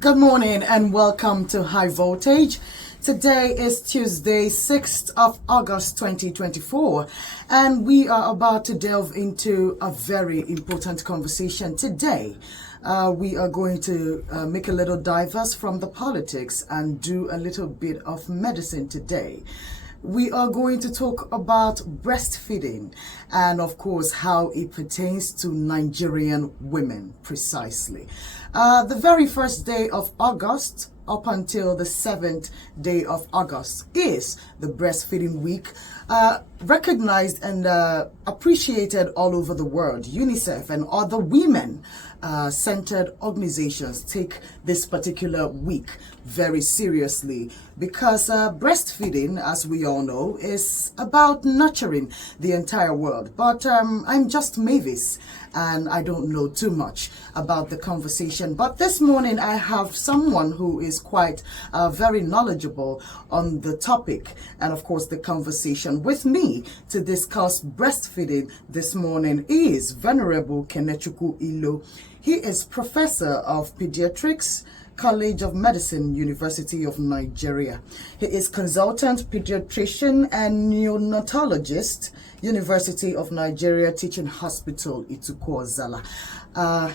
Good morning and welcome to High Voltage. Today is Tuesday, 6th of August 2024, and we are about to delve into a very important conversation today. We are going to make a little diverse from the politics and do a little bit of medicine today. We are going to talk about breastfeeding and, of course, how it pertains to Nigerian women precisely. The very first day of August up until the 7th day of August is the Breastfeeding Week, recognized and appreciated all over the world. UNICEF and other women-centered organizations take this particular week very seriously because breastfeeding, as we all know, is about nurturing the entire world. But I'm just Mavis, and I don't know too much about the conversation. But this morning I have someone who is quite very knowledgeable on the topic and, of course, the conversation. With me to discuss breastfeeding this morning is Venerable Kenechukwu Ilo. He is Professor of Pediatrics, College of Medicine, University of Nigeria. He is Consultant Pediatrician and Neonatologist, University of Nigeria Teaching Hospital, Itukwuozala.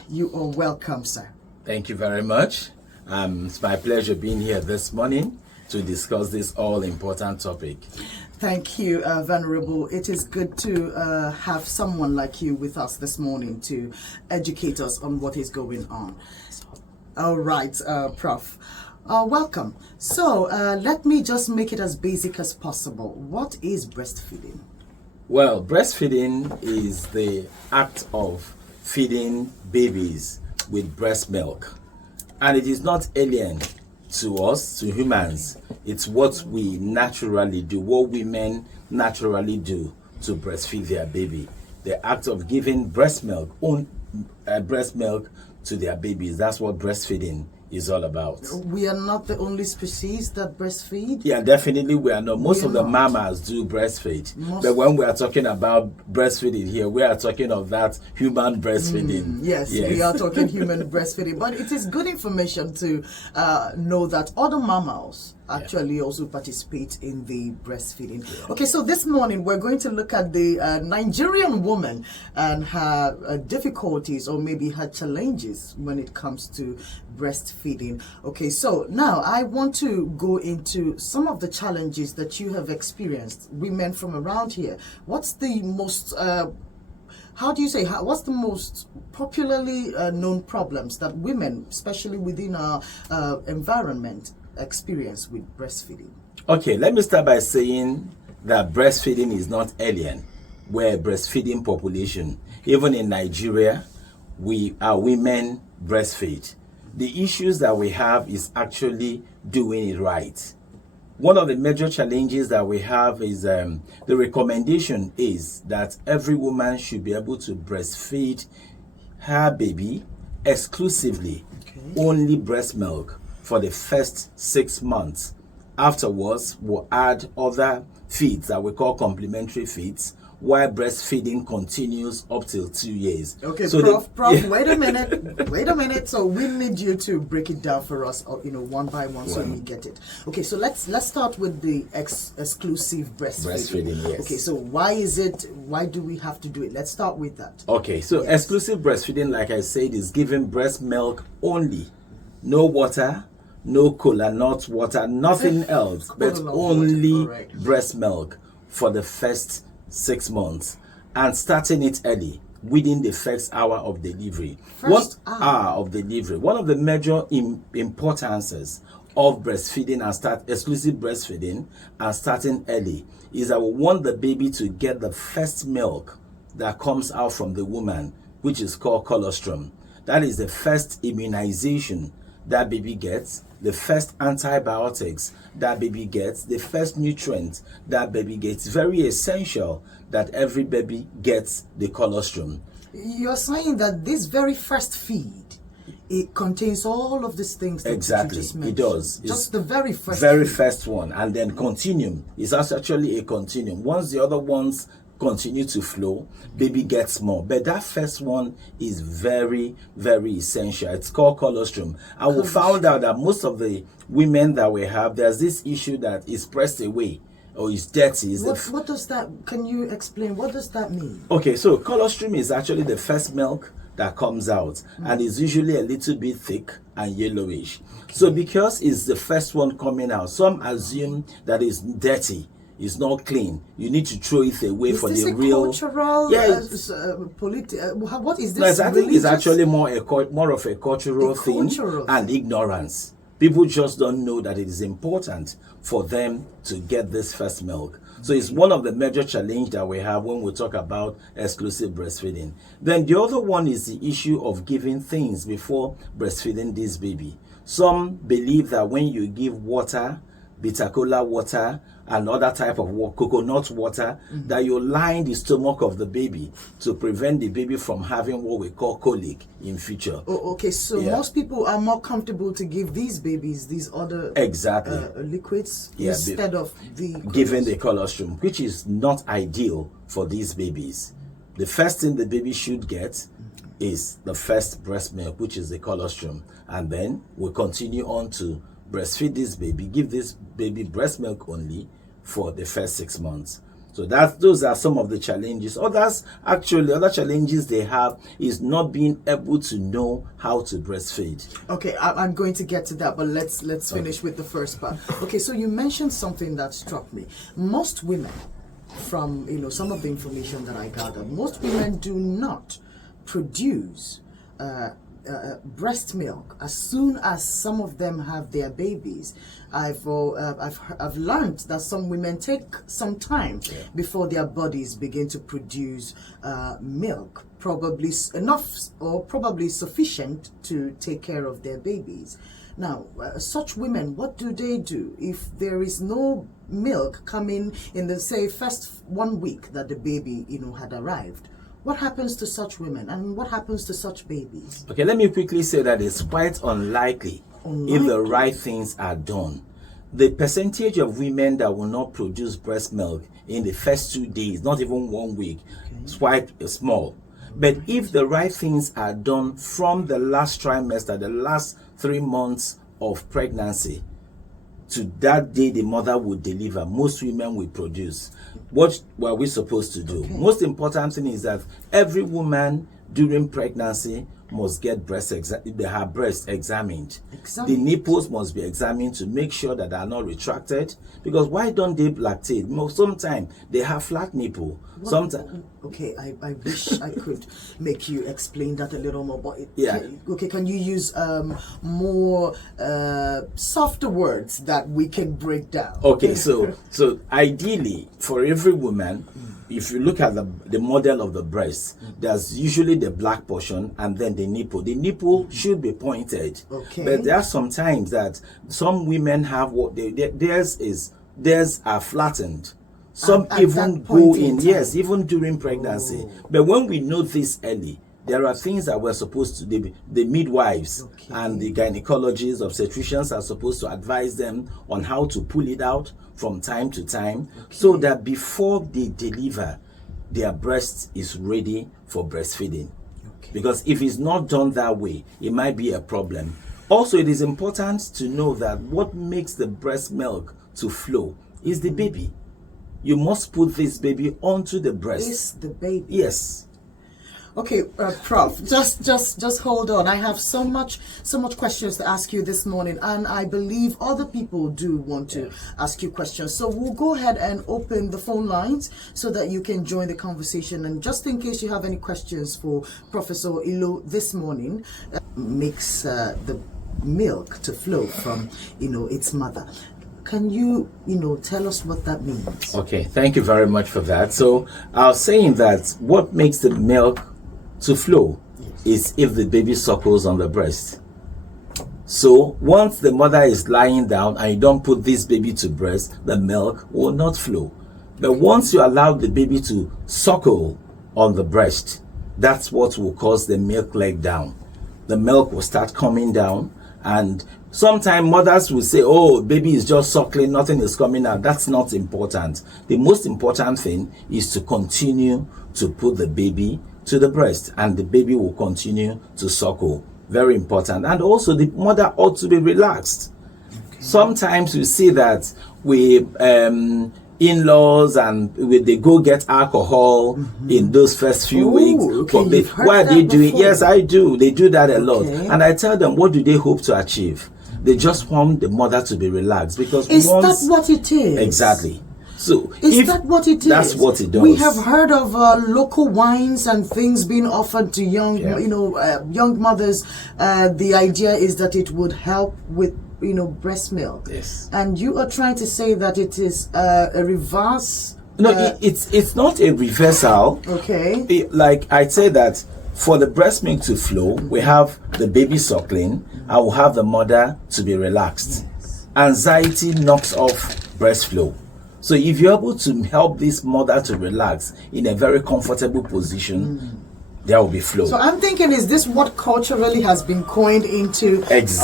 You are welcome, sir. Thank you very much. It's my pleasure being here this morning to discuss this all-important topic. Thank you, Venerable. It is good to have someone like you with us this morning to educate us on what is going on. All right, Prof. Welcome. So let me just make it as basic as possible. What is breastfeeding? Well, breastfeeding is the act of feeding babies with breast milk. And it is not alien to us, to humans. It's what we naturally do, what women naturally do to breastfeed their baby. The act of giving breast milk to their babies. That's what breastfeeding is all about. We are not the only species that breastfeed? Yeah, definitely we are not. Most of the mammals do breastfeed. But when we are talking about breastfeeding here, we are talking of that human breastfeeding. Yes, we are talking human breastfeeding. But it is good information to know that other mammals actually also participate in the breastfeeding. Okay, so this morning we're going to look at the Nigerian woman and her difficulties or maybe her challenges when it comes to breastfeeding. Okay, so now I want to go into some of the challenges that you have experienced, women from around here. What's the most what's the most popularly known problems that women, especially within our environment, experience with breastfeeding? Okay, let me start by saying that breastfeeding is not alien. We're a breastfeeding population. Even in Nigeria, our women breastfeed. The issues that we have is actually doing it right. One of the major challenges that we have is the recommendation is that every woman should be able to breastfeed her baby exclusively, only breast milk for the first 6 months. Afterwards, we'll add other feeds that we call complementary feeds, while breastfeeding continues up till 2 years. Okay, so Prof, wait a minute. So we need you to break it down for us, one by one, so we get it. Okay, so let's start with the exclusive breastfeeding. Yes. Okay, so why do we have to do it? Let's start with that. Okay, so exclusive breastfeeding, like I said, is giving breast milk only. No water, no cola nut water, nothing else, but only breast milk for the first 6 months, and starting it early, within the first hour of delivery. Hour of delivery. One of the major importances of breastfeeding and exclusive breastfeeding and starting early is that we want the baby to get the first milk that comes out from the woman, which is called colostrum. That is the first immunization that baby gets, the first antibiotics that baby gets, the first nutrient that baby gets. Very essential that every baby gets the colostrum. You're saying that this very first feed, it contains all of these things that exactly you just mentioned. It does. Just the very first first one, and then continuum. It's actually a continuum. Once the other ones continue to flow, baby gets more. But that first one is very, very essential. It's called colostrum. And we found out that most of the women that we have, there's this issue that is pressed away or is dirty. What does that, can you explain, what does that mean? Okay, so colostrum is actually the first milk that comes out, and is usually a little bit thick and yellowish. Okay. So because it's the first one coming out, some assume that it's dirty, it's not clean. You need to throw it away for the real. Cultural, what is this? No, I think it's actually more of a cultural thing and ignorance. People just don't know that it is important for them to get this first milk. So it's one of the major challenges that we have when we talk about exclusive breastfeeding. Then the other one is the issue of giving things before breastfeeding this baby. Some believe that when you give water, bitter cola water, and other type of coconut water, that you line the stomach of the baby to prevent the baby from having what we call colic in future. Oh, okay. So most people are more comfortable to give these babies these other liquids instead of giving the colostrum, which is not ideal for these babies. The first thing the baby should get is the first breast milk, which is the colostrum, and then we'll continue on to breastfeed this baby, give this baby breast milk only for the first 6 months. So those are some of the challenges. Other challenges they have is not being able to know how to breastfeed. Okay, I'm going to get to that, but let's finish with the first part. Okay, so you mentioned something that struck me. Most women, from some of the information that I gathered, most women do not produce breast milk as soon as some of them have their babies. I've learned that some women take some time before their bodies begin to produce milk, probably enough or probably sufficient to take care of their babies. Now, such women, what do they do if there is no milk coming in the, say, first 1 week that the baby, had arrived? What happens to such women and what happens to such babies? Okay, let me quickly say that it's quite unlikely if the right things are done. The percentage of women that will not produce breast milk in the first 2 days, not even 1 week, is quite small. But if the right things are done from the last trimester, the last 3 months of pregnancy, to that day the mother would deliver, most women will produce. What were we supposed to do? Most important thing is that every woman during pregnancy must get her breast examined. The nipples must be examined to make sure that they are not retracted. Because why don't they lactate? Sometimes they have flat nipple. Okay, I wish I could make you explain that a little more. But can you use more softer words that we can break down? Okay, so ideally for every woman, if you look at the model of the breast, there's usually the black portion and then the nipple. The nipple should be pointed. Okay. But there are some times that some women have what theirs are flattened. Some even go in, even during pregnancy. But when we know this early, there are things that we're supposed to do. The midwives and the gynecologists, obstetricians are supposed to advise them on how to pull it out from time to time, so that before they deliver, their breast is ready for breastfeeding. Because if it's not done that way, it might be a problem. Also, it is important to know that what makes the breast milk to flow is the baby. You must put this baby onto the breast. Is the baby? Yes. Okay, Prof, just hold on. I have so much questions to ask you this morning, and I believe other people do want to ask you questions. So we'll go ahead and open the phone lines so that you can join the conversation. And just in case you have any questions for Professor Ilo this morning, makes the milk to flow from its mother. Can you, tell us what that means? Okay, thank you very much for that. So I was saying that what makes the milk to flow is if the baby suckles on the breast. So once the mother is lying down and you don't put this baby to breast, the milk will not flow. But once you allow the baby to suckle on the breast, that's what will cause the milk leg down. The milk will start coming down, And sometimes mothers will say, oh, baby is just suckling, nothing is coming out. That's not important. The most important thing is to continue to put the baby to the breast, and the baby will continue to suckle. Very important. And also the mother ought to be relaxed. Okay. Sometimes you see that we in-laws and they go get alcohol in those first few weeks. Okay, what are they doing? Before? Yes, I do. They do that a lot. And I tell them, what do they hope to achieve? They just want the mother to be relaxed, because is that what it is? Exactly. So is that what it is? That's what it does. We have heard of local wines and things being offered to young, young mothers. The idea is that it would help with, breast milk. Yes. And you are trying to say that it is a reverse. No, it's not a reversal. Okay. Like I say that for the breast milk to flow, we have the baby suckling, and we'll have the mother to be relaxed. Yes. Anxiety knocks off breast flow. So if you're able to help this mother to relax in a very comfortable position, there will be flow. So I'm thinking, is this what culturally has been coined into? Exactly. Is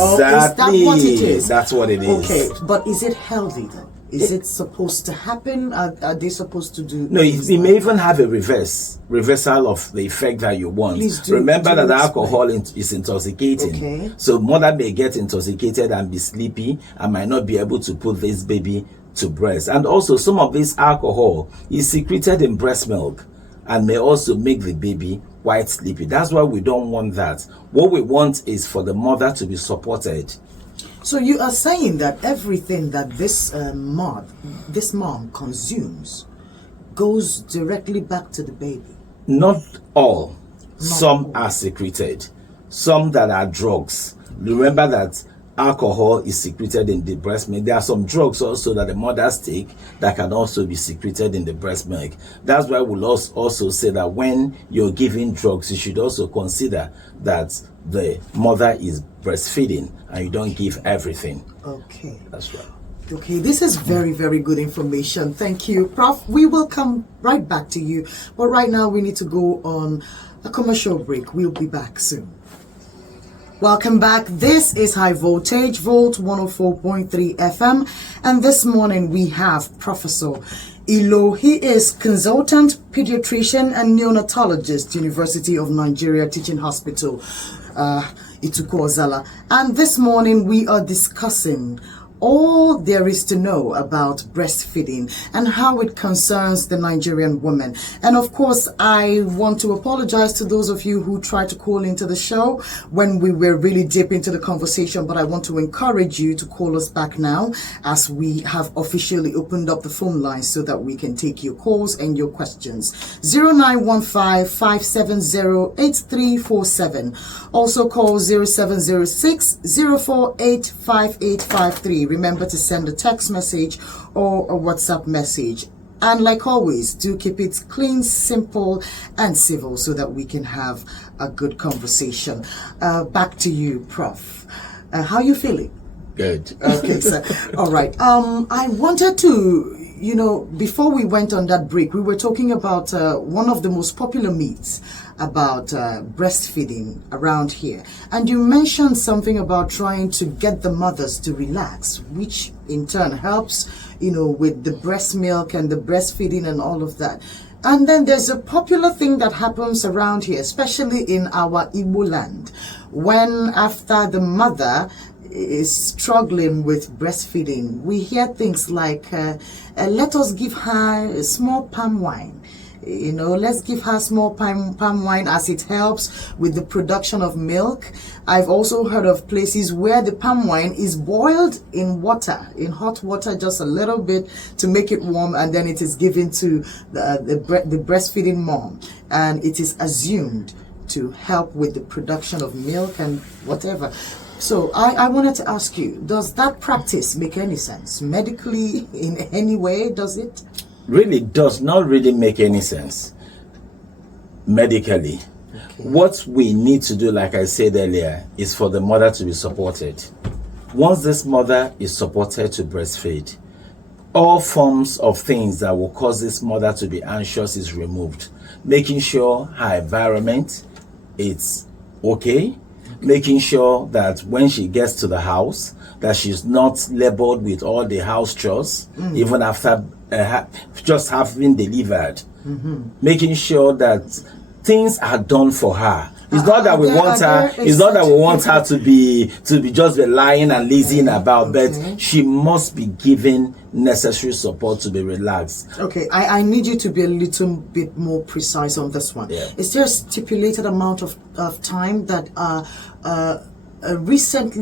that what it is? That's what it is. Okay, but is it healthy though? Is it supposed to happen? Are they supposed to do? No, it may even have a reversal of the effect that you want. Remember that alcohol is intoxicating. Okay. So mother may get intoxicated and be sleepy and might not be able to put this baby to breast. And also some of this alcohol is secreted in breast milk and may also make the baby quite sleepy. That's why we don't want that. What we want is for the mother to be supported. So you are saying that everything that this mom consumes goes directly back to the baby? Not all. Some are secreted. Some that are drugs. Remember that alcohol is secreted in the breast milk. There are some drugs also that the mothers take that can also be secreted in the breast milk. That's why we'll also say that when you're giving drugs, you should also consider that the mother is breastfeeding and you don't give everything. Okay. That's right. Okay, this is very, very good information. Thank you, Prof. We will come right back to you. But right now we need to go on a commercial break. We'll be back soon. Welcome back. This is High Voltage, Volt 104.3 FM. And this morning we have Professor Ilo. He is consultant pediatrician and neonatologist, University of Nigeria Teaching Hospital, Ituku Ozala. And this morning we are discussing all there is to know about breastfeeding and how it concerns the Nigerian woman. And of course, I want to apologize to those of you who tried to call into the show when we were really deep into the conversation, but I want to encourage you to call us back now as we have officially opened up the phone lines so that we can take your calls and your questions. 0915-570-8347. Also call 0706-048-5853. Remember to send a text message or a WhatsApp message. And like always, do keep it clean, simple, and civil so that we can have a good conversation. Back to you, Prof. How are you feeling? Good. Okay, sir. All right. I wanted to, before we went on that break, we were talking about one of the most popular myths about breastfeeding around here. And you mentioned something about trying to get the mothers to relax, which in turn helps, with the breast milk and the breastfeeding and all of that. And then there's a popular thing that happens around here, especially in our Igbo land, when after the mother is struggling with breastfeeding, we hear things like, let us give her a small palm wine. Let's give her small palm wine as it helps with the production of milk. I've also heard of places where the palm wine is boiled in water, in hot water, just a little bit to make it warm, and then it is given to the breastfeeding mom, and it is assumed to help with the production of milk and whatever. So I wanted to ask you, does that practice make any sense medically in any way? Does it? Really does not really make any sense medically. Okay. What we need to do, like I said earlier, is for the mother to be supported. Once this mother is supported to breastfeed, all forms of things that will cause this mother to be anxious is removed. Making sure her environment is okay, making sure that when she gets to the house, that she's not labored with all the house chores, even after just having delivered. Making sure that things are done for her. It's not that we want her. It's not that we want her to be just be lying and lazying about, but she must be given necessary support to be relaxed. Okay, I need you to be a little bit more precise on this one. Yeah. Is there a stipulated amount of time that a recent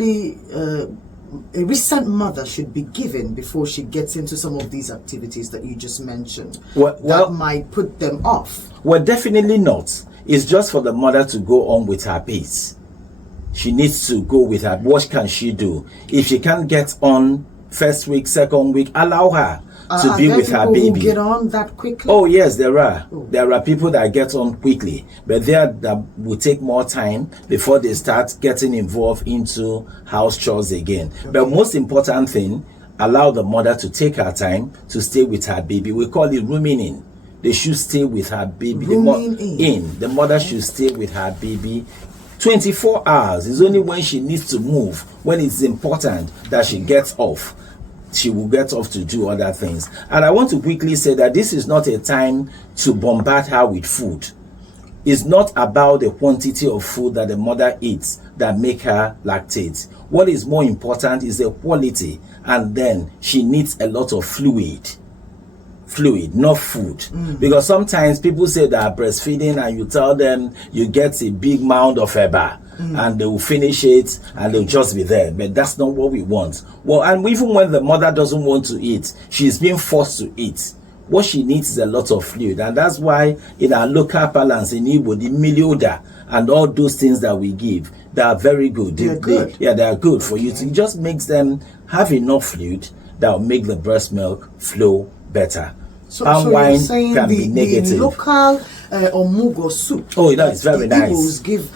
mother should be given before she gets into some of these activities that you just mentioned that might put them off? Well, definitely not. It's just for the mother to go on with her pace. She needs to go with her. What can she do? If she can't get on first week, second week, allow her to be with her baby. Who get on that quickly? Oh yes, there are. There are people that get on quickly, but that will take more time before they start getting involved into house chores again. But most important thing, allow the mother to take her time to stay with her baby. We call it rooming in. They should stay with her baby. The mother should stay with her baby 24 hours. It's only when she needs to move, when it's important, that she gets off. She will get off to do other things. And I want to quickly say that this is not a time to bombard her with food. It's not about the quantity of food that the mother eats that make her lactate. What is more important is the quality, and then she needs a lot of fluid, not food. Because sometimes people say that breastfeeding and you tell them you get a big mound of eba and they will finish it and they'll just be there, but that's not what we want. Well, and even when the mother doesn't want to eat, she's being forced to eat. What she needs is a lot of fluid, and that's why in our local balance in Igbo, the milioda and all those things that we give, they are very good. They are good for you. It just makes them have enough fluid that will make the breast milk flow better. So wine saying can be negative. The local omugo soup. Oh, that is very nice. Igbos give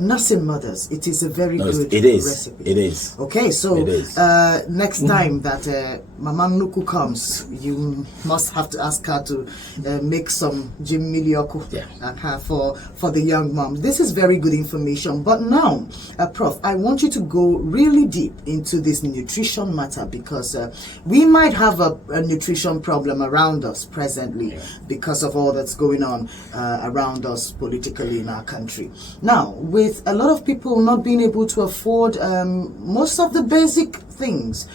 nursing mothers. It is a very good recipe. It is. Okay, so next time that Mama Nuku comes, you must have to ask her to make some Jim Milioku for the young moms. This is very good information. But now, Prof, I want you to go really deep into this nutrition matter, because we might have a nutrition problem around us presently because of all that's going on around us politically in our country. Now, with a lot of people not being able to afford most of the basic things,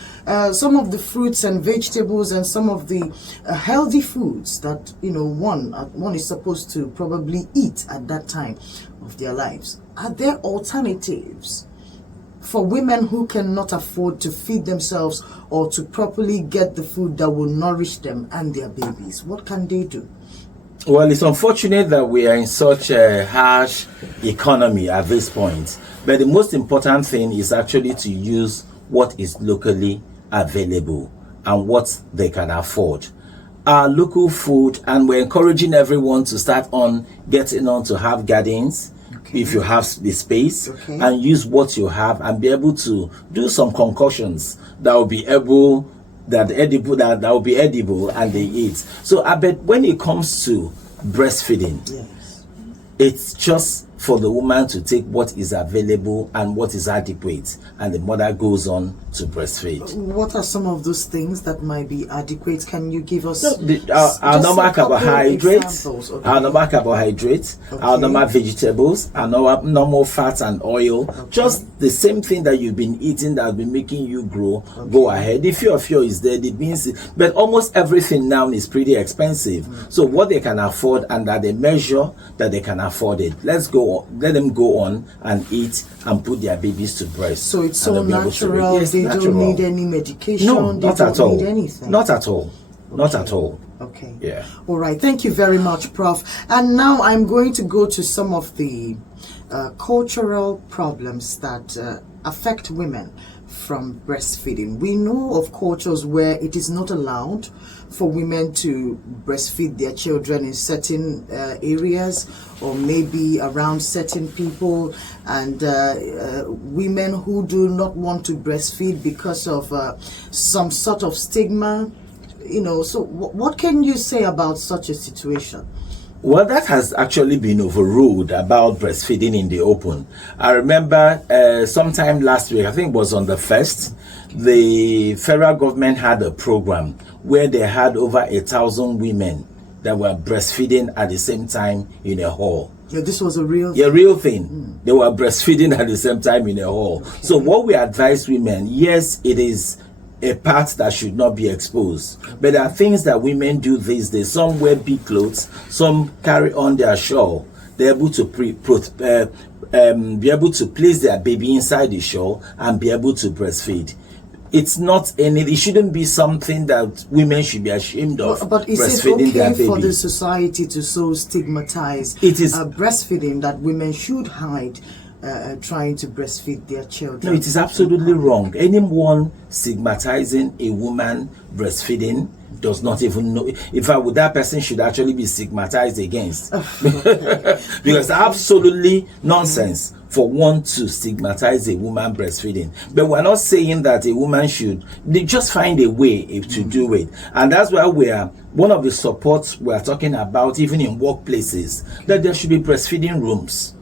some of the fruits and vegetables and some of the healthy foods that one is supposed to probably eat at that time of their lives, are there alternatives for women who cannot afford to feed themselves or to properly get the food that will nourish them and their babies? What can they do? Well, it's unfortunate that we are in such a harsh economy at this point. But the most important thing is actually to use what is locally available and what they can afford. Our local food, and we're encouraging everyone to start on getting on to have gardens. If you have the space, and use what you have and be able to do some concoctions that will be able that will be edible and they eat. So I bet when it comes to breastfeeding, it's just for the woman to take what is available and what is adequate, and the mother goes on to breastfeed. What are some of those things that might be adequate? Can you give us our normal carbohydrates, our normal carbohydrates, our normal vegetables, our normal fats and oil, just the same thing that you've been eating that has been making you grow. Go ahead. The fear of fear is there, the beans, but almost everything now is pretty expensive. So what they can afford, and that they measure that they can afford it, let them go on and eat and put their babies to breast. So it's so natural. They don't need any medication. No, not at all. Need anything. Not at all. Not at all. Okay. Yeah. All right. Thank you very much, Prof. And now I'm going to go to some of the cultural problems that affect women from breastfeeding. We know of cultures where it is not allowed for women to breastfeed their children in certain areas, or maybe around certain people, and women who do not want to breastfeed because of some sort of stigma. So what can you say about such a situation? Well, that has actually been overruled about breastfeeding in the open. I remember sometime last week, I think it was on the 1st, the federal government had a program where they had over 1,000 women that were breastfeeding at the same time in a hall. Yeah, this was a real thing. Yeah, real thing. They were breastfeeding at the same time in a hall. Okay. So what we advise women, yes, it is a part that should not be exposed. But there are things that women do these days. Some wear big clothes, some carry on their shawl. They're able to be able to place their baby inside the shawl and be able to breastfeed. It's not it shouldn't be something that women should be ashamed of. But is it okay for the society to so stigmatize breastfeeding that women should hide trying to breastfeed their children? No, it is absolutely wrong. Anyone stigmatizing a woman breastfeeding does not even know. In fact, that person should actually be stigmatized against. Because absolutely nonsense for one to stigmatize a woman breastfeeding. But we're not saying that a woman should. They just find a way to do it. And that's why one of the supports we're talking about, even in workplaces, that there should be breastfeeding rooms.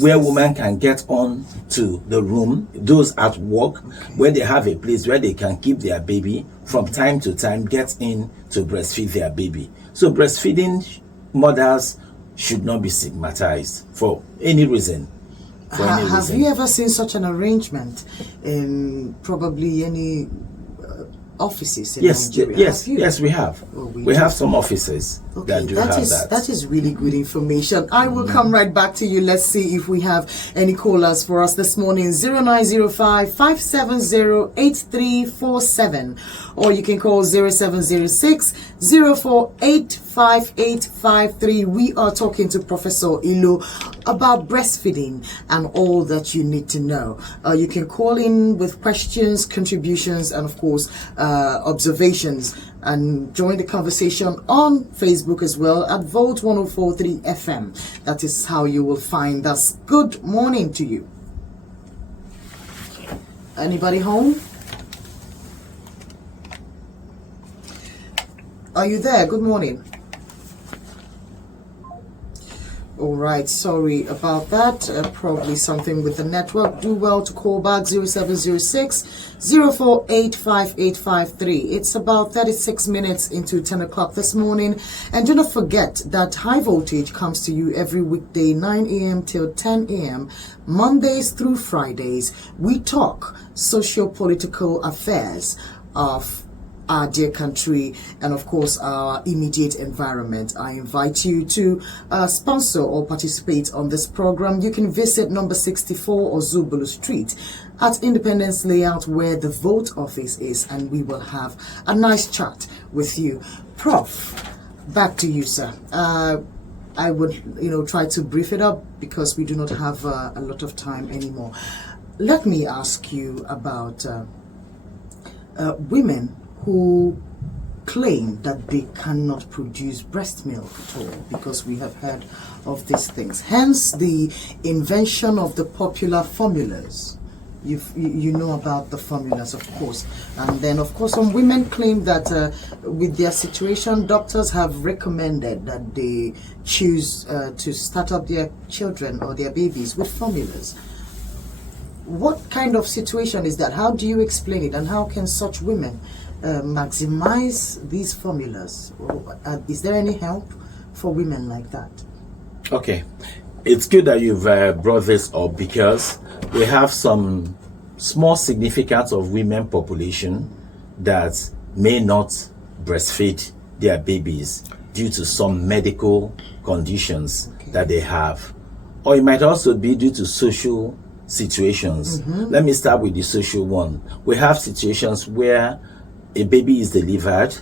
Where women can get on to the room, those at work, where they have a place where they can keep their baby, from time to time get in to breastfeed their baby. So breastfeeding mothers should not be stigmatized for any reason. Have you ever seen such an arrangement in probably any offices in Nigeria? Yes, we have. We have some offices that do have that. That is really good information. I will come right back to you. Let's see if we have any callers for us this morning. 0905-570-8347, or you can call 0706-048-5853. We are talking to Professor Ilo about breastfeeding and all that you need to know. You can call in with questions, contributions, and of course observations, and join the conversation on Facebook as well at Volt 1043 FM. That is how you will find us. Good morning to you. Anybody home? Are you there? Good morning. All right, sorry about that. Probably something with the network. Do well to call back 0706-048-5853. It's about 36 minutes into 10 o'clock this morning. And do not forget that High Voltage comes to you every weekday, 9 a.m. till 10 a.m., Mondays through Fridays. We talk socio-political affairs of our dear country and of course our immediate environment. I invite you to sponsor or participate on this program. You can visit number 64 Ozubulu Street at Independence Layout, where the vote office is, and we will have a nice chat with you. Prof, back to you, sir. I would try to brief it up because we do not have a lot of time anymore. Let me ask you about women who claim that they cannot produce breast milk at all, because we have heard of these things. Hence the invention of the popular formulas. You know about the formulas, of course. And then, of course, some women claim that with their situation, doctors have recommended that they choose to start up their children or their babies with formulas. What kind of situation is that? How do you explain it? And how can such women maximize these formulas? Is there any help for women like that? Okay, it's good that you've brought this up, because we have some small significance of women population that may not breastfeed their babies due to some medical conditions that they have, or it might also be due to social situations. Let me start with the social one. We have situations where a baby is delivered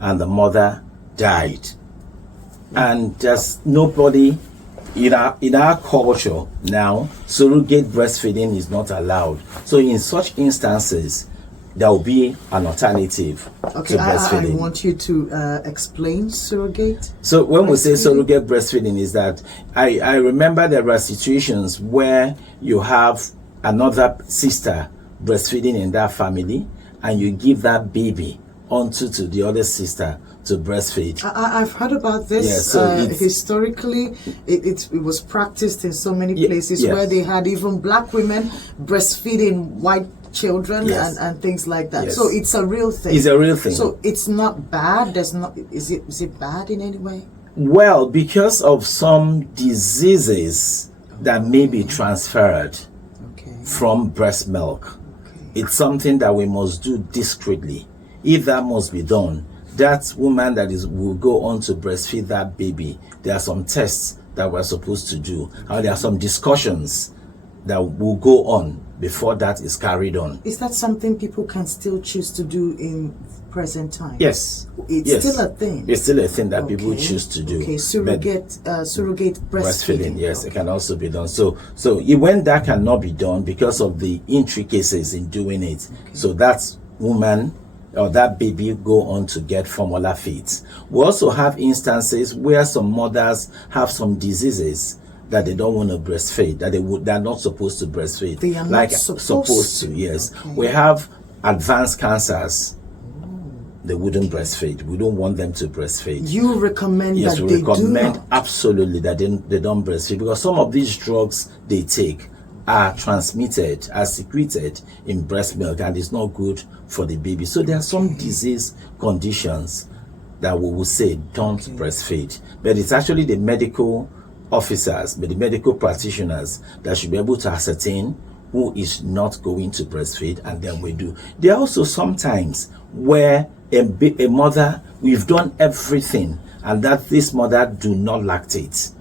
and the mother died, and just nobody in our culture now, surrogate breastfeeding is not allowed. So in such instances, there will be an alternative to breastfeeding. I want you to explain surrogate. So when we say surrogate breastfeeding, is that I remember there are situations where you have another sister breastfeeding in that family, and you give that baby onto to the other sister to breastfeed. I've heard about this. Yeah, so historically, it was practiced in so many places where they had even black women breastfeeding white children and things like that. So it's a real thing. It's a real thing. So it's not bad. Is it bad in any way? Well, because of some diseases that may be transferred from breast milk, it's something that we must do discreetly. If that must be done, that woman will go on to breastfeed that baby. There are some tests that we're supposed to do, and there are some discussions that will go on before that is carried on. Is that something people can still choose to do in present time? Yes. It's still a thing. It's still a thing that people choose to do. Okay, surrogate breastfeeding. Yes, it can also be done. So when that cannot be done because of the intricacies in doing it, so that woman or that baby go on to get formula feeds. We also have instances where some mothers have some diseases that they don't want to breastfeed, they're not supposed to breastfeed. They are not supposed to. Yes. Okay. We have advanced cancers. They wouldn't breastfeed. We don't want them to breastfeed. You recommend that they do not? Yes, we recommend absolutely that they don't breastfeed, because some of these drugs they take are transmitted, are secreted in breast milk, and it's not good for the baby. So there are some disease conditions that we will say don't breastfeed, but it's actually the medical officers, but the medical practitioners that should be able to ascertain who is not going to breastfeed, and then we do. There are also sometimes where a mother, we've done everything, and that this mother do not lactate.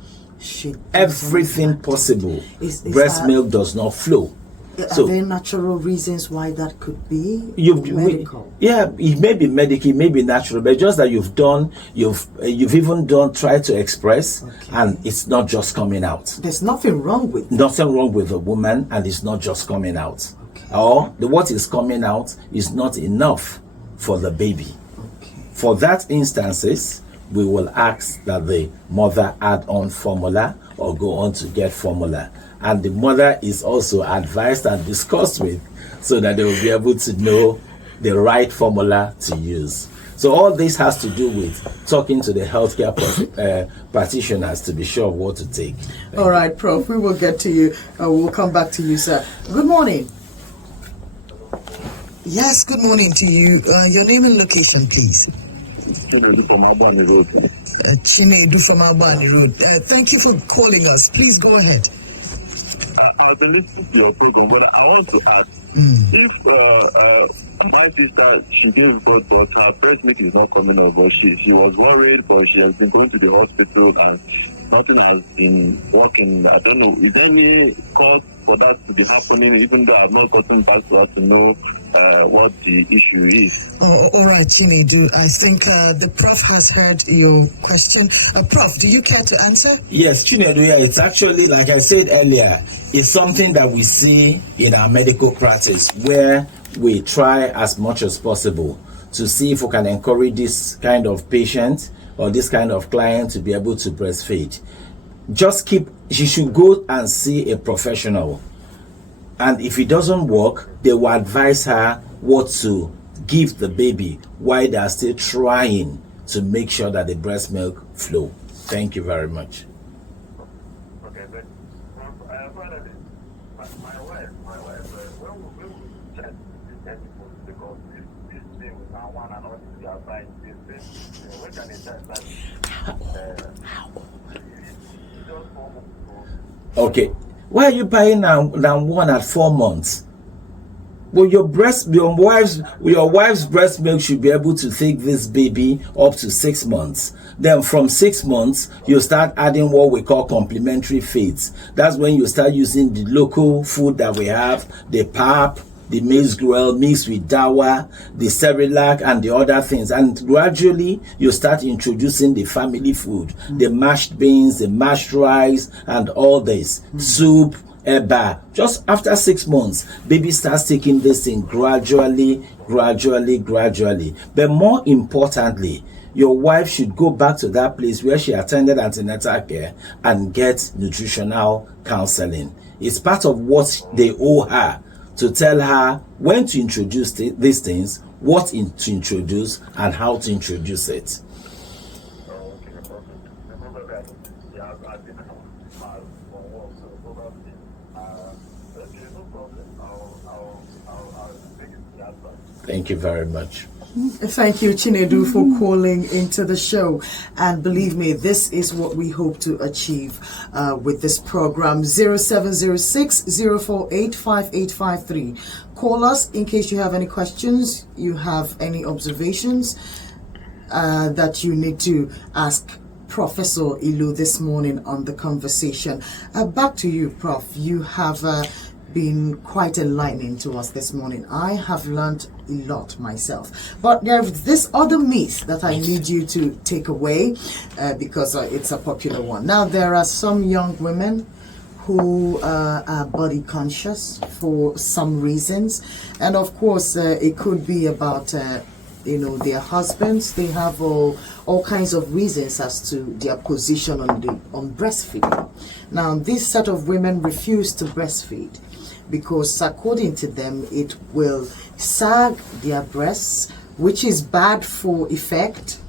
Everything possible, breast milk does not flow. Are there natural reasons why that could be? Medical? It may be medical, it may be natural, but just that you've even tried to express, and it's not just coming out. There's nothing wrong with the woman, and it's not just coming out. Or what is coming out is not enough for the baby. For that instances, we will ask that the mother add on formula or go on to get formula. And the mother is also advised and discussed with, so that they will be able to know the right formula to use. So all this has to do with talking to the healthcare practitioners to be sure of what to take. All right, Prof, we will get to you. We'll come back to you, sir. Good morning. Yes, good morning to you. Your name and location, please. Chinedu from Albany Road. Chinedu from Albany Road. Thank you for calling us. Please go ahead. I've been listening to your program, but I want to ask, if my sister, she gave birth, but her breast milk is not coming up, but she was worried, but she has been going to the hospital and nothing has been working. I don't know, is there any cause for that to be happening, even though I've not gotten back to her to know what the issue is? All right, Chinedu. I think the Prof has heard your question. Prof, do you care to answer? Yes, Chinedu, it's actually, like I said earlier, it's something that we see in our medical practice, where we try as much as possible to see if we can encourage this kind of patient or this kind of client to be able to breastfeed. She should go and see a professional. And if it doesn't work, they will advise her what to give the baby while they are still trying to make sure that the breast milk flow. Thank you very much. Okay, but my wife, when we check the animals, because this thing with our one and all this, we are buying this, where can it start? Okay. Why are you buying now one at 4 months? Well, your wife's breast milk should be able to take this baby up to 6 months. Then from 6 months, you start adding what we call complementary feeds. That's when you start using the local food that we have, the pap, the maize gruel mixed with dawa, the Cerelac, and the other things. And gradually, you start introducing the family food, the mashed beans, the mashed rice, and all this, soup, eba. Just after 6 months, baby starts taking this thing gradually. But more importantly, your wife should go back to that place where she attended antenatal care and get nutritional counseling. It's part of what they owe her, to tell her when to introduce these things, what to introduce, and how to introduce it. Thank you very much. Thank you, Chinedu, for calling into the show. And believe me, this is what we hope to achieve with this program. 0706-048-5853. Call us in case you have any questions, you have any observations that you need to ask Professor Ilu this morning on the conversation. Back to you, Prof. You have been quite enlightening to us this morning. I have learned a lot myself, but there's this other myth that I need you to take away because it's a popular one. Now, there are some young women who are body conscious for some reasons, and of course it could be about their husbands. They have all kinds of reasons as to their position on breastfeeding. Now, this set of women refuse to breastfeed because according to them it will sag their breasts, which is bad for effect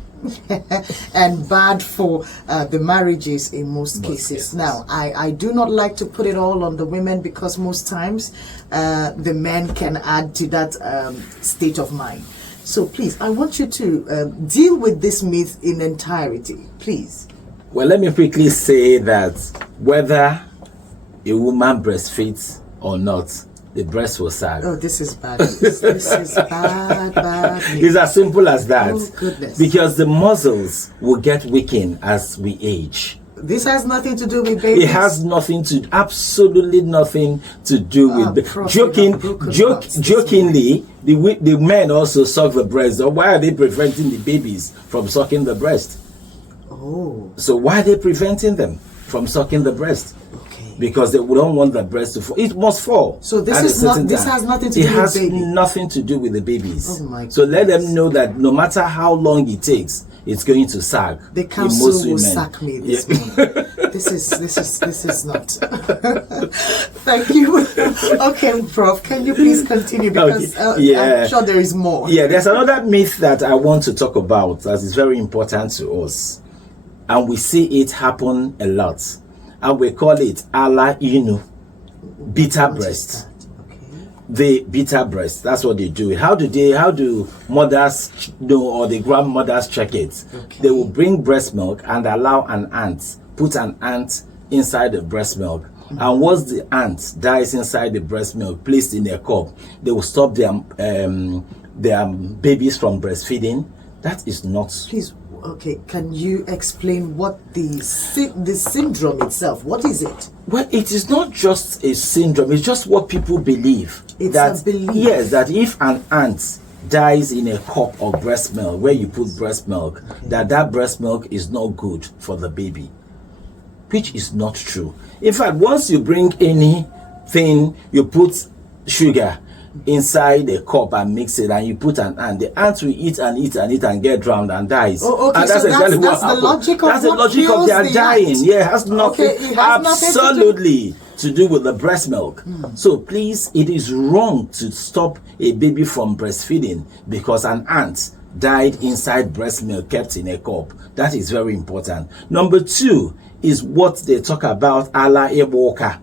and bad for the marriages in most cases. Now, I do not like to put it all on the women because most times the men can add to that state of mind. So please, I want you to deal with this myth in entirety, please. Well, let me quickly say that whether a woman breastfeeds or not, the breast will sag. Oh, this is bad. This is bad. It's as simple as that. Oh, goodness. Because the muscles will get weakened as we age. This has nothing to do with babies. It has absolutely nothing to do with jokingly, the men also suck the breast. So why are they preventing the babies from sucking the breast? Oh. So why are they preventing them from sucking the breast? Okay. Because they don't want the breast to fall. It must fall. So this has nothing to do with the baby. It has nothing to do with the babies. Oh my so let them know that no matter how long it takes, it's going to sag. The council will sack me this morning. This is not. Thank you. Okay, Prof, can you please continue because I'm sure there is more. Yeah, there's another myth that I want to talk about that is very important to us, and we see it happen a lot, and we call it bitter breast. The bitter breast, that's what they do. How do mothers know, or the grandmothers check it? Okay. They will bring breast milk and allow put an ant inside the breast milk. Mm-hmm. And once the ant dies inside the breast milk, placed in a cup, they will stop their babies from breastfeeding. That is not. Please, okay, can you explain what the syndrome itself, what is it? Well, it is not just a syndrome, it's just what people believe. It's a belief. Yes, that if an ant dies in a cup of breast milk where you put breast milk, that breast milk is not good for the baby, which is not true. In fact, once you bring anything, you put sugar inside a cup and mix it, and you put an ant, the ant will eat and get drowned and dies. Oh, okay. And that's so exactly that's what the logic of that's the logic of their dying. Ant. Yeah, it has nothing, it has absolutely to do with the breast milk. So please, it is wrong to stop a baby from breastfeeding because an ant died inside breast milk kept in a cup. That is very important. Number 2 is what they talk about a walker.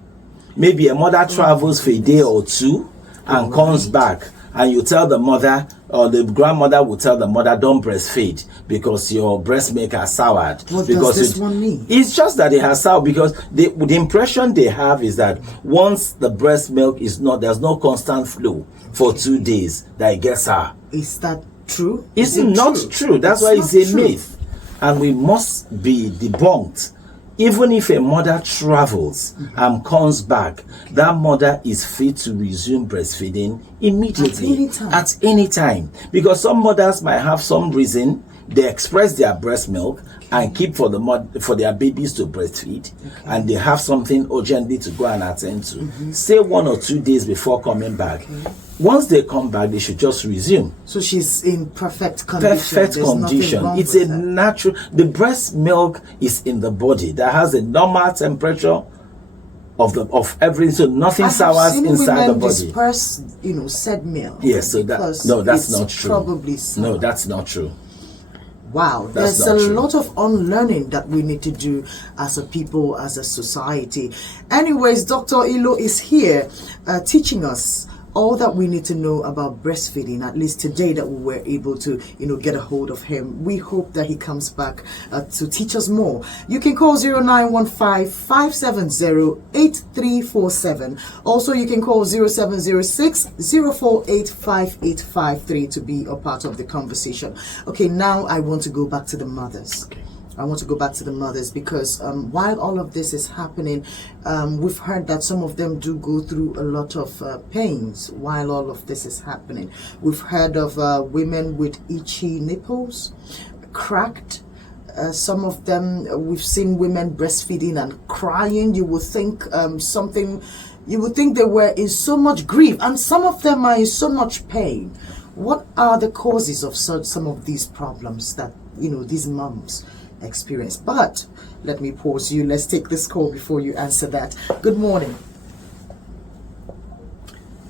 Maybe a mother travels for a day or two and comes back, and you tell the mother, or the grandmother will tell the mother, don't breastfeed because your breast milk has soured. What because does this one mean? It's just that it has soured because the impression they have is that once the breast milk is not, there's no constant flow for 2 days, that it gets sour. Is that true? It's not true. That's why it's a myth, and we must be debunked. Even if a mother travels and comes back, that mother is fit to resume breastfeeding immediately at any time. Because some mothers might have some reason, they express their breast milk and keep for their babies to breastfeed, and they have something urgently to go and attend to. Stay 1 or 2 days before coming back. Once they come back, they should just resume. So she's in perfect condition. Perfect condition. It's a natural. The breast milk is in the body that has a normal temperature of everything, so nothing sours inside the body. Disperse, said milk. Yes, so that's not true. Probably sour. No, that's not true. Wow, That's there's a lot of unlearning that we need to do as a people, as a society. Anyways, Dr. Ilo is here teaching us all that we need to know about breastfeeding, at least today that we were able to, get a hold of him. We hope that he comes back to teach us more. You can call 0915-570-8347. Also, you can call 0706-048-5853 to be a part of the conversation. Okay, now I want to go back to the mothers. Okay. I want to go back to the mothers because while all of this is happening, we've heard that some of them do go through a lot of pains while all of this is happening. We've heard of women with itchy nipples, cracked. Some of them, we've seen women breastfeeding and crying. You would think you would think they were in so much grief, and some of them are in so much pain. What are the causes of some of these problems that, these moms experience? But let me pause you. Let's take this call before you answer that. Good morning.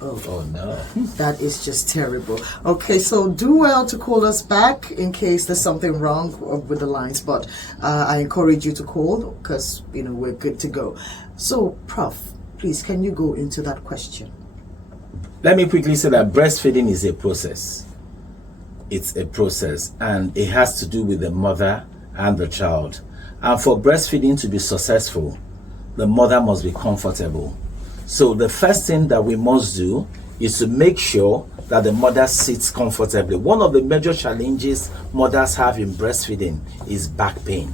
Oh no, that is just terrible. Okay, so do well to call us back in case there's something wrong with the lines, but I encourage you to call because we're good to go. So Prof, please, can you go into that question? Let me quickly say that breastfeeding is a process. It's a process, and it has to do with the mother and the child. And for breastfeeding to be successful, the mother must be comfortable. So the first thing that we must do is to make sure that the mother sits comfortably. One of the major challenges mothers have in breastfeeding is back pain.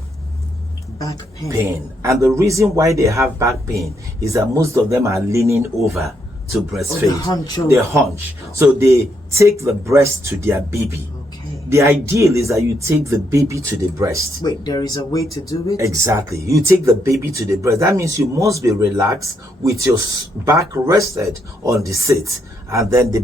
Back pain. And the reason why they have back pain is that most of them are leaning over to breastfeed. They hunch. So they take the breast to their baby. The ideal is that you take the baby to the breast. Wait, there is a way to do it? Exactly. You take the baby to the breast. That means you must be relaxed with your back rested on the seat. And then the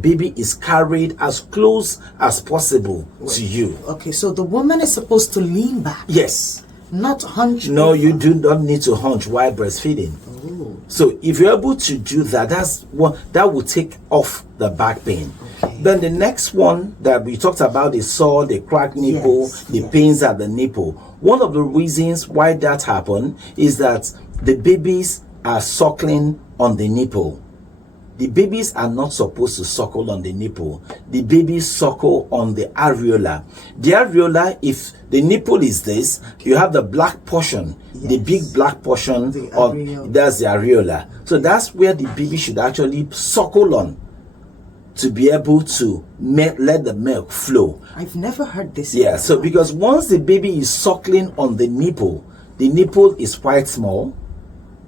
baby is carried as close as possible to you. Okay, so the woman is supposed to lean back? Yes. Not hunch? No, you do not need to hunch while breastfeeding. Oh. So if you're able to do that, that will take off the back pain. Okay. Then the next one that we talked about is sore, the cracked nipple, the pains at the nipple. One of the reasons why that happened is that the babies are suckling on the nipple. The babies are not supposed to suckle on the nipple. The babies suckle on the areola. The areola, if the nipple is this, you have the black portion, the big black portion, that's the areola. So that's where the baby should actually suckle on to be able to let the milk flow. I've never heard this. Yeah, so because once the baby is suckling on the nipple is quite small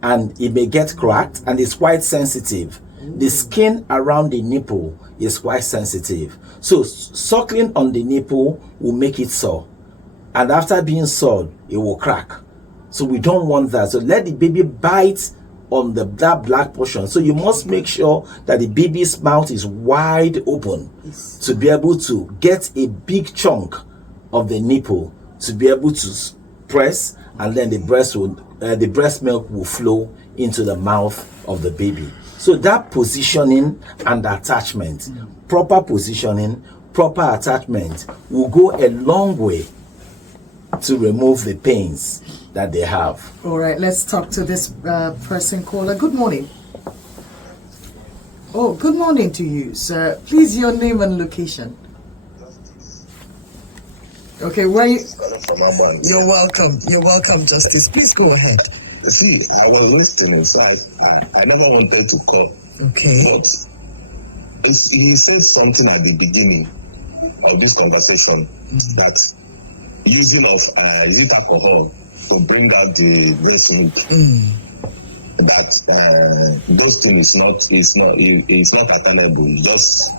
and it may get cracked and it's quite sensitive. The skin around the nipple is quite sensitive. So suckling on the nipple will make it sore. And after being sore, it will crack. So we don't want that. So let the baby bite on that black portion. So you must make sure that the baby's mouth is wide open to be able to get a big chunk of the nipple to be able to press, and then the breast milk will flow into the mouth of the baby. So that positioning and attachment, proper positioning, proper attachment will go a long way to remove the pains that they have. All right, let's talk to this person caller. Good morning. Oh, good morning to you, sir. Please, your name and location. Okay, where you? You're welcome. You're welcome, Justice. Please go ahead. See, I was listening, so I never wanted to call. Okay. But he said something at the beginning of this conversation that using of is it alcohol to bring out the breast milk. That those things is not attainable. Just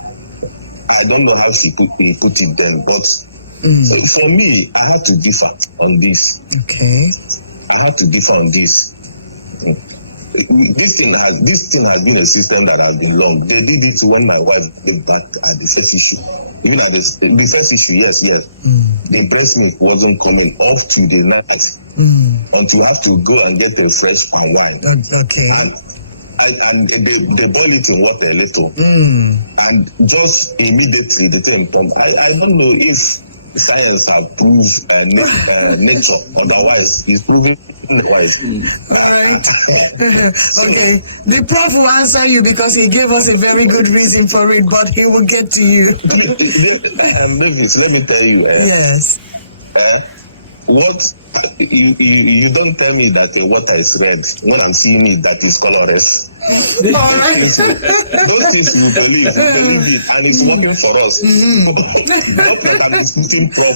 I don't know how he put it then, but so for me, I had to differ on this. Okay. I had to differ on this. this thing has been a system that has been long. They did it when my wife gave back at the first issue. Even at the first issue, yes. The breast milk wasn't coming off to the night until you have to go and get a fresh palm wine. Okay. And they boil it in water a little. And just immediately the thing comes. I don't know if science has proved nature otherwise. It's proving otherwise. All right. Okay. The prof will answer you because he gave us a very good reason for it, but he will get to you. Davis, let me tell you. Yes. What you don't tell me that water is red when I'm seeing it that is colorless. All right. Those things we believe it, and it's working for us.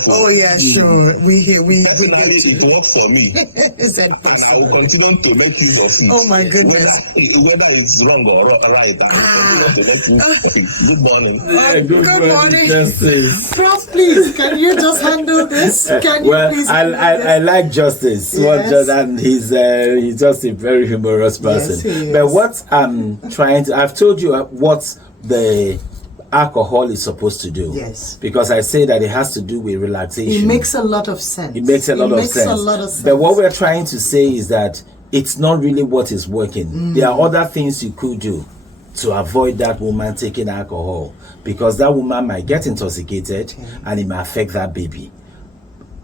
Oh yeah, sure. We Personally, it works for me, and I will continue to make use of it. Oh my goodness. Whether it's wrong or right, I will continue to make use of it. Good morning. Good morning, Justice. Prof, please, can you just handle this? Can you please? I like Justice. Yes. And he's just a very humorous person. Yes, but what I'm trying to, I've told you what the alcohol is supposed to do. Yes. Because I say that it has to do with relaxation. It makes a lot of sense. It makes a lot of sense. But what we're trying to say is that it's not really what is working. There are other things you could do to avoid that woman taking alcohol, because that woman might get intoxicated and it might affect that baby.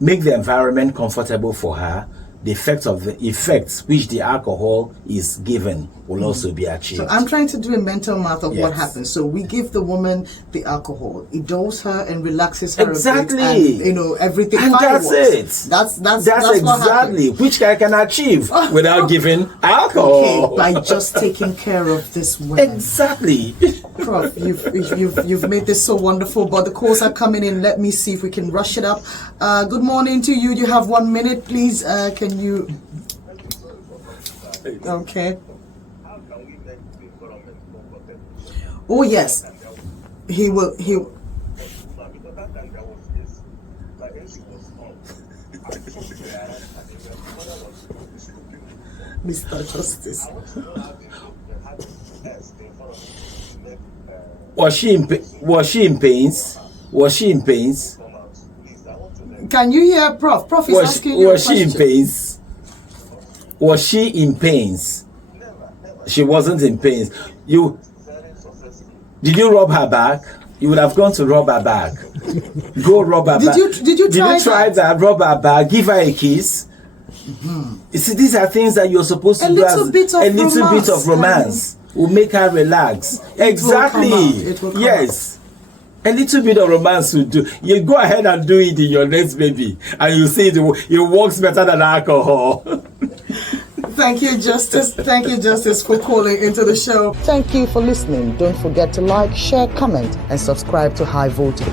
Make the environment comfortable for her. The effects which the alcohol is given will also be achieved. So I'm trying to do a mental math of what happens. So we give the woman the alcohol. It dulls her and relaxes her exactly. a bit, and, everything. And that's it. That's exactly which I can achieve without giving alcohol. Okay, by just taking care of this woman. Exactly. Prof, you've made this so wonderful, but the calls are coming in. Let me see if we can rush it up. Good morning to you. You have 1 minute, please. Can you? Okay. Oh yes, he will. Mr. Justice. Was she in pains? Was she in pains? Can you hear Prof? Prof is asking you a question. Was she in pains? Was she in pains? She wasn't in pains. Did you rub her back? You would have gone to rub her back. Go rub her back. Did you try that? Rub her back. Give her a kiss. You see, these are things that you're supposed to do. A little bit of romance will make her relax. Exactly. Yes. A little bit of romance will do. You go ahead and do it in your next baby, and you see it works better than alcohol. Thank you, Justice. Thank you, Justice, for calling into the show. Thank you for listening. Don't forget to like, share, comment, and subscribe to High Voltage.